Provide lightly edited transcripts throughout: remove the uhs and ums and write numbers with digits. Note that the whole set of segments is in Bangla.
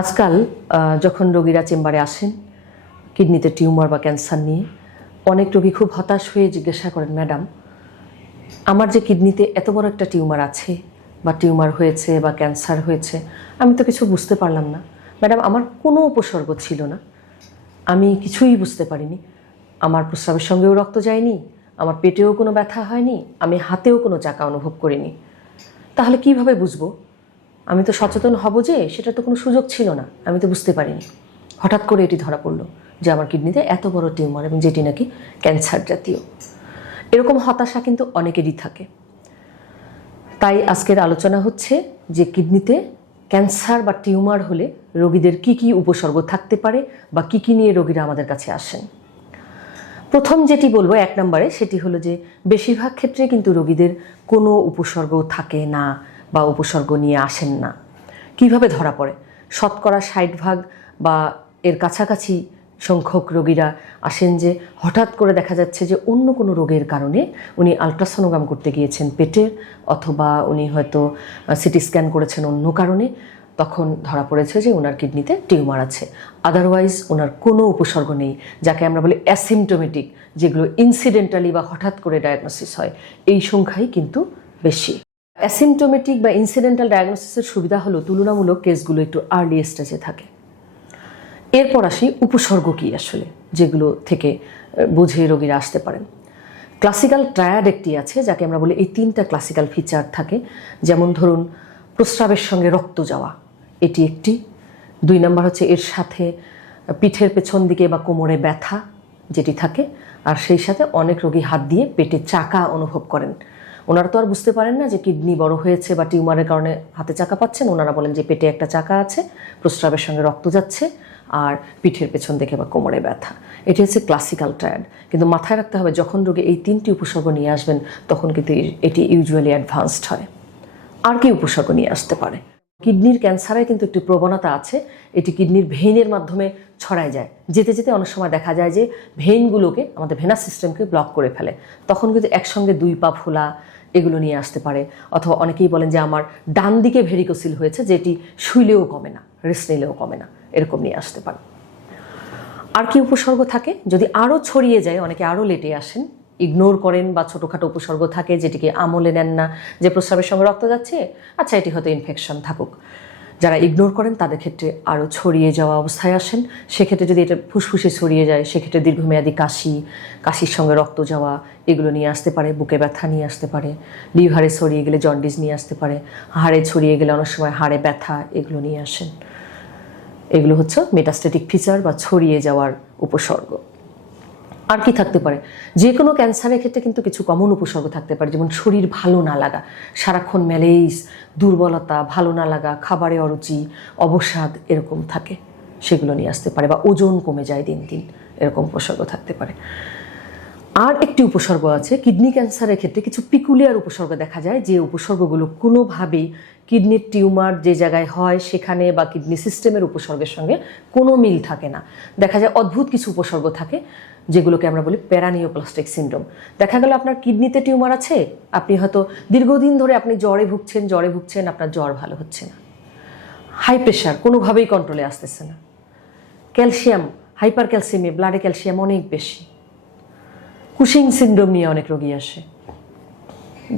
আজকাল যখন রোগীরা চেম্বারে আসেন কিডনিতে টিউমার বা ক্যান্সার নিয়ে, অনেক রোগী খুব হতাশ হয়ে জিজ্ঞাসা করেন, ম্যাডাম আমার যে কিডনিতে এত বড় একটা টিউমার আছে বা টিউমার হয়েছে বা ক্যান্সার হয়েছে, আমি তো কিছু বুঝতে পারলাম না। ম্যাডাম আমার কোনো উপসর্গ ছিল না, আমি কিছুই বুঝতে পারিনি, আমার প্রস্রাবের সঙ্গেও রক্ত যায়নি, আমার পেটেও কোনো ব্যথা হয়নি, আমি হাতেও কোনো চাকা অনুভব করিনি। তাহলে কিভাবে বুঝবো? আমি তো সচেতন হব যে সেটা তো কোনো সুযোগ ছিল না, আমি তো বুঝতে পারিনি। হঠাৎ করে এটি ধরা পড়লো যে আমার কিডনিতে এত বড় টিউমার এবং যেটি নাকি ক্যান্সার জাতীয়। এরকম হতাশা কিন্তু অনেকেরই থাকে। তাই আজকের আলোচনা হচ্ছে যে কিডনিতে ক্যান্সার বা টিউমার হলে রোগীদের কি কি উপসর্গ থাকতে পারে বা কি কি নিয়ে রোগীরা আমাদের কাছে আসেন। প্রথম যেটি বলবো 1 নম্বরে, সেটি হলো যে বেশিরভাগ ক্ষেত্রে কিন্তু রোগীদের কোনো উপসর্গ থাকে না বা উপসর্গ নিয়ে আসেন না। কিভাবে ধরা পড়ে? শতকরা 60% বা এর কাছাকাছি সংখ্যক রোগীরা আসেন যে হঠাৎ করে দেখা যাচ্ছে যে অন্য কোনো রোগের কারণে উনি আলট্রাসোনোগ্রাম করতে গিয়েছেন পেটের, অথবা উনি হয়তো সিটি স্ক্যান করেছেন অন্য কারণে, তখন ধরা পড়েছে যে ওনার কিডনিতে টিউমার আছে। আদারওয়াইজ ওনার কোনো উপসর্গ নেই, যাকে আমরা বলি অ্যাসিমটোমেটিক, যেগুলো ইনসিডেন্টালি বা হঠাৎ করে ডায়াগনোসিস হয়, এই সংখ্যাই কিন্তু বেশি। অ্যাসিমটোমেটিক বা ইনসিডেন্টাল ডায়াগনোসিসের সুবিধা হলো তুলনামূলক কেসগুলো একটু আর্লি স্টেজে থাকে। এরপর আসি উপসর্গ কী আসলে, যেগুলো থেকে বুঝে রোগীরা আসতে পারেন। ক্লাসিক্যাল ট্রায়াড একটি আছে, যাকে আমরা বলি এই 3টা ক্লাসিক্যাল ফিচার থাকে। যেমন ধরুন প্রস্রাবের সঙ্গে রক্ত যাওয়া, এটি একটি। 2 নম্বর হচ্ছে এর সাথে পিঠের পেছন দিকে বা কোমরে ব্যথা যেটি থাকে, আর সেই সাথে অনেক রোগী হাত দিয়ে পেটে চাকা অনুভব করেন। ওনারা তো আর বুঝতে পারেন না যে কিডনি বড় হয়েছে বা টিউমারের কারণে হাতে চাকা পাচ্ছেন, ওনারা বলেন যে পেটে একটা চাকা আছে, প্রস্রাবের সঙ্গে রক্ত যাচ্ছে, আর পিঠের পেছন দিকে বা কোমরে ব্যথা। এটি হচ্ছে ক্লাসিক্যাল ট্রায়াড। কিন্তু মাথায় রাখতে হবে, যখন রোগী এই 3টি উপসর্গ নিয়ে আসবেন তখন কিন্তু এটি ইউজুয়ালি অ্যাডভান্সড হয়। আর কি উপসর্গ নিয়ে আসতে পারে? কিডনির ক্যান্সারের কিন্তু একটি প্রবণতা আছে, এটি কিডনির ভেইনের মাধ্যমে ছড়ায় যায়। যেতে যেতে অনেক সময় দেখা যায় যে ভেইনগুলোকে, আমাদের ভেনাস সিস্টেমকে ব্লক করে ফেলে। তখন কিন্তু একসঙ্গে 2 পা ফোলা এগুলো নিয়ে আসতে পারে। অথবা অনেকেই বলেন যে আমার ডান দিকে ভেরিকোসিল হয়েছে, যেটি শুইলেও কমে না, রেস্ট নিলেও কমে না, এরকম নিয়ে আসতে পারে। আর কি উপসর্গ থাকে? যদি আরও ছড়িয়ে যায়, অনেকে আরও লেটে আসেন, ইগনোর করেন বা ছোটোখাটো উপসর্গ থাকে যেটিকে আমলে নেন না, যে প্রস্রাবের সঙ্গে রক্ত যাচ্ছে, আচ্ছা এটি হয়তো ইনফেকশন থাকুক। যারা ইগনোর করেন তাদের ক্ষেত্রে আরও ছড়িয়ে যাওয়া অবস্থায় আসেন। সেক্ষেত্রে যদি এটা ফুসফুসে ছড়িয়ে যায়, সেক্ষেত্রে দীর্ঘমেয়াদী কাশির সঙ্গে রক্ত যাওয়া এগুলো নিয়ে আসতে পারে, বুকে ব্যথা নিয়ে আসতে পারে, লিভারে ছড়িয়ে গেলে জন্ডিস নিয়ে আসতে পারে, হাড়ে ছড়িয়ে গেলে অনেক সময় হাড়ে ব্যথা এগুলো নিয়ে আসেন। এগুলো হচ্ছে মেটাস্ট্যাটিক ফিচার বা ছড়িয়ে যাওয়ার উপসর্গ। আর কি থাকতে পারে? যে কোনো ক্যান্সারের ক্ষেত্রে কিন্তু কিছু কমন উপসর্গ থাকতে পারে, যেমন শরীর ভালো না লাগা, সারাক্ষণ ম্যালেরিস, দুর্বলতা, ভালো না লাগা, খাবারে অরুচি, অবসাদ এরকম থাকে, সেগুলো নিয়ে আসতে পারে। বা ওজন কমে যায় দিন দিন, এরকম উপসর্গ থাকতে পারে। আর একটি উপসর্গ আছে কিডনি ক্যান্সারের ক্ষেত্রে, কিছু পিকুলিয়ার উপসর্গ দেখা যায়, যে উপসর্গগুলো কোনোভাবেই কিডনির টিউমার যে জায়গায় হয় সেখানে বা কিডনি সিস্টেমের উপসর্গের সঙ্গে কোনো মিল থাকে না। দেখা যায় অদ্ভুত কিছু উপসর্গ থাকে, যেগুলোকে আমরা বলি প্যারানিওপ্লাস্টিক সিনড্রোম। দেখা গেল আপনার কিডনিতে টিউমার আছে, আপনি হয়তো দীর্ঘদিন ধরে আপনি জ্বরে ভুগছেন, আপনার জ্বর ভালো হচ্ছে না। হাই প্রেশার কোনোভাবেই কন্ট্রোলে আসতেছে না। ক্যালসিয়াম, হাইপার ক্যালসিয়ামে, ব্লাডে ক্যালসিয়াম অনেক বেশি। কুশিং সিনড্রোম নিয়ে অনেক রোগী আসে।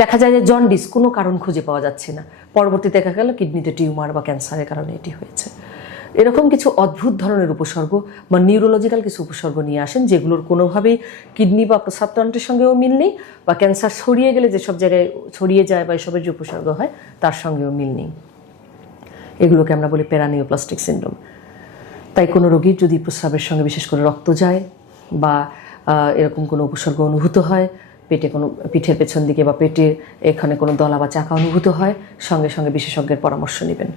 দেখা যায় যে জন্ডিস, কোনো কারণ খুঁজে পাওয়া যাচ্ছে না, পরবর্তীতে দেখা গেল কিডনিতে টিউমার বা ক্যান্সারের কারণে এটি হয়েছে। এরকম কিছু অদ্ভুত ধরনের উপসর্গ বা নিউরোলজিক্যাল কিছু উপসর্গ নিয়ে আসেন, যেগুলোর কোনোভাবেই কিডনি বা প্রস্রাবতন্ত্রের সঙ্গেও মিল নেই, বা ক্যান্সার ছড়িয়ে গেলে যেসব জায়গায় ছড়িয়ে যায় বা এসবের যে উপসর্গ হয় তার সঙ্গেও মিল নেই। এগুলোকে আমরা বলি প্যারানিওপ্লাস্টিক সিনড্রোম। তাই কোনো রোগীর যদি প্রস্রাবের সঙ্গে বিশেষ করে রক্ত যায় বা এরকম কোনো উপসর্গ অনুভূত হয়, পিঠের পেছন দিকে বা পেটের এখানে কোনো দলা বা চাকা অনুভূত হয়, সঙ্গে সঙ্গে বিশেষজ্ঞের পরামর্শ নেবেন।